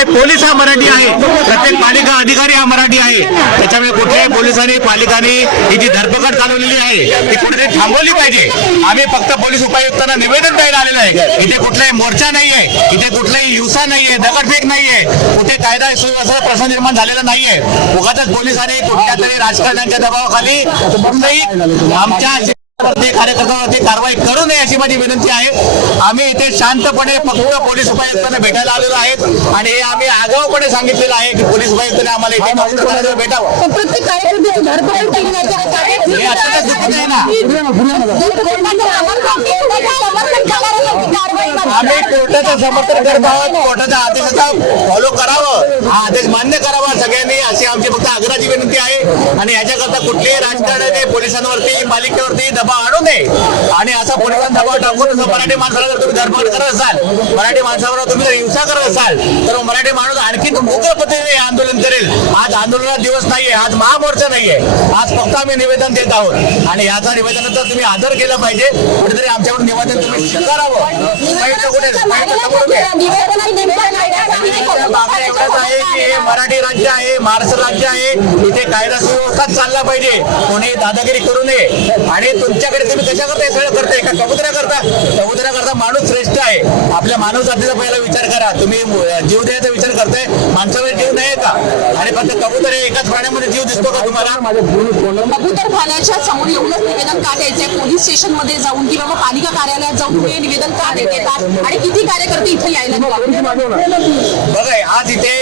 प्रत्येक पोलीस हा मराठी आहे, प्रत्येक पालिका अधिकारी हा मराठी आहे. त्याच्यामुळे कुठल्याही पोलिसांनी पालिकांनी ही जी धरपकड चालवलेली आहे ती कुठेतरी थांबवली पाहिजे. आम्ही फक्त पोलीस उपायुक्तांना निवेदन द्यायला आलेलं आहे. इथे कुठलाही मोर्चा नाहीये, इथे कुठलाही हिंसा नाहीये, दगडफेक नाहीये, कुठे कायदा सुव्यवस्था प्रश्न निर्माण झालेला नाहीये. उगाचच पोलिसांनी कुठल्या तरी राजकारण्यांच्या दबावाखाली आमच्या कार्यकर्त्यांवरती कारवाई करू नये अशी माझी विनंती आहे. आम्ही इथे शांतपणे फक्त पोलीस उपायुक्तांना भेटायला आलेलो आहेत आणि हे आम्ही आगाऊपणे सांगितलेलं आहे की पोलीस उपायुक्तांनी आम्हाला इथे भेटावं. प्रत्येक कार्यकर्त्याची धरपकड केली जाते. हे अत्यंत चुकीचं आहे ना. आम्ही कोर्टाचं समर्थन करत आहोत. कोर्टाच्या आदेशाचा फॉलो करावं, हा आदेश मान्य करावा सगळ्यांनी, अशी आमची फक्त आग्रहाची विनंती आहे. आणि याच्याकरता कुठल्याही राजकारणाने पोलिसांवरती पालिकेवरती दबाव आणू नये. आणि असा पोलिसांना दबाव टाकून मराठी माणसाला जर तुम्ही धरपकड करत असाल, मराठी माणसावर तुम्ही जर हिंसा करत असाल तर मराठी माणूस आणखी उग्र पद्धतीने आंदोलन करेल. आज आंदोलनाचा दिवस नाहीये, आज महामोर्चा नाहीये, आज फक्त आम्ही निवेदन देत आहोत आणि याचा निवेदनाचा तुम्ही आदर केला पाहिजे. कुठेतरी आमच्याकडून निवेदन तुम्ही स्वीकारावं. हे मराठी राज्य आहे, महाराष्ट्र राज्य आहे, इथे कायदा सुव्यवस्था चालला पाहिजे. कोणी दादागिरी करू नये. आणि तुमच्याकडे तुम्ही कशा करता हे सगळं करताय का कबुतऱ्या करता माणूस श्रेष्ठ आहे. आपल्या मानव जातीचा पहिला विचार करा. तुम्ही जीव द्यायचा विचार करताय, माणसावर जीव नाही का? आणि फक्त कबूतर एकाच प्राण्यामध्ये जीव दिसतो का तुम्हाला? कबूतर खाण्याच्या समोर येऊनच निवेदन का द्यायचंय? पोलीस स्टेशन मध्ये जाऊन किंवा मग पालिका कार्यालयात जाऊन तुम्ही निवेदन का देतात आणि किती कार्यकर्ते इथे यायला? बघा, आज इथे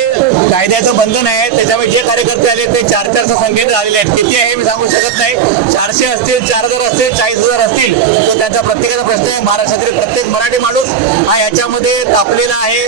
कायद्याचं बंधन आहे, त्याच्यामुळे जे कार्यकर्ते आले ते 400 संख्येने आलेले आहेत. किती आहे मी सांगू शकत नाही. 400 असतील, 4000 असतील, 40,000 असतील, तो त्यांचा प्रत्येकाचा प्रश्न आहे. महाराष्ट्रातील प्रत्येक मराठी माणूस हा याच्यामध्ये तापलेला आहे,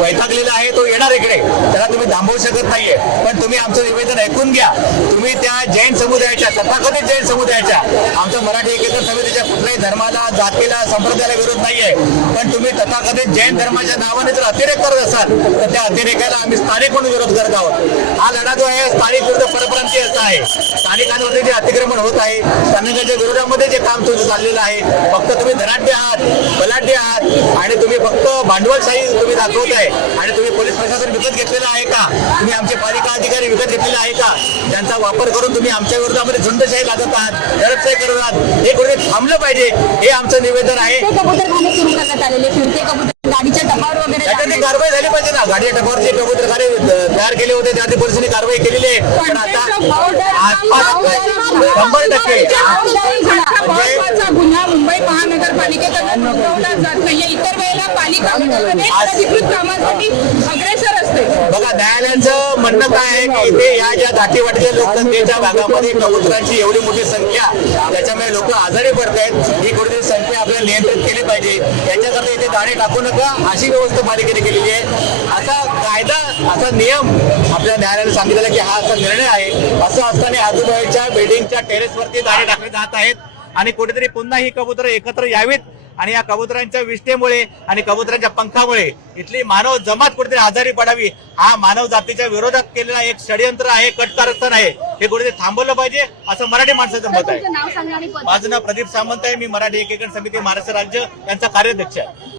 वैतागलेला आहे. तो येणार इकडे, त्याला तुम्ही थांबवू शकत नाहीये. पण तुम्ही आमचं निवेदन ऐकून घ्या. तुम्ही त्या जैन समुदायाच्या, तथाकथित जैन समुदायाच्या, आमच्या मराठी एकत्र समितीच्या कुठल्याही धर्माला, जातीला, संप्रदायाला विरोध नाहीये. पण तुम्ही तथाकथित जैन धर्माच्या नावाने जर अतिरेक करत असाल तर त्या अतिरेकाला आम्ही स्थानिक म्हणून विरोध करत आहोत. हा लढा जो आहे स्थानिक विरुद्ध परप्रांतीय असा आहे. स्थानिकांवरती जे अतिक्रमण होत आहे, स्थानिकांच्या विरोधामध्ये जे काम तुमचं चाललेलं आहे, फक्त तुम्ही धनाढ्य आहात, बलाढ्य आहात आणि तुम्ही फक्त भांडवलशाही तुम्ही दाखवताय. आणि तुम्ही पोलीस प्रशासन विकत घेतलेलं आहे का? तुम्ही आमचे पालिका अधिकारी विकत घेतलेले आहे का? त्यांचा वापर करून तुम्ही आमच्या विरोधामध्ये झुंडशाही लागत आहात, दडपशाही करत आहात. हे कुठे थांबलं पाहिजे, हे आमचं निवेदन आहे. कबूतरखाने सुरू करण्यात आलेले, फिरते कबूतर गाडीच्या टपावर वगैरे त्याच्यात कारवाई झाली पाहिजे ना. गाडीच्या टपावर जे कबूतरखाने तयार केले होते त्याआधी पोलिसांनी कारवाई केलेली आहे. पण आता 100% गुन्हा मुंबई महानगरपालिकेकडून नोंदवला जात नाहीये. इतर वेळेला पालिका अधिकृत कामासाठी अग्रेसर असते. बघा, न्यायालयाचं म्हणणं काय आहे की इथे या ज्या दाटीवाटीच्या लोकसंख्येच्या भागामध्ये कबुतरांची एवढी मोठी संख्या, त्याच्यामुळे लोक आजारी पडत आहेत. ही कुठेतरी संख्या आपल्याला नियंत्रित केली पाहिजे. याच्याकरता इथे दाणे टाकू नका अशी व्यवस्था पालिकेने केलेली आहे. असा कायदा, असा नियम आपल्या न्यायालयाने सांगितलेला की हा असा निर्णय आहे. असं असताना आजूबाजूच्या बिल्डिंगच्या टेरेसवरती दाणे टाकले जात आहेत आणि कुठेतरी पुन्हा ही कबूतर एकत्र यावीत. आणि या कबुतरांच्या विष्ठेमुळे आणि कबुतरांच्या पंखामुळे इथली मानव जमात कुठेतरी आजारी पडावी, हा मानव जातीच्या विरोधात केलेला एक षडयंत्र आहे, कटकारस्थान आहे. हे कुठेतरी थांबवलं पाहिजे असं मराठी माणसाचं मत आहे. माझं नाव प्रदीप सामंत आहे. मी मराठी एकीकरण समिती महाराष्ट्र राज्य यांचा कार्याध्यक्ष आहे.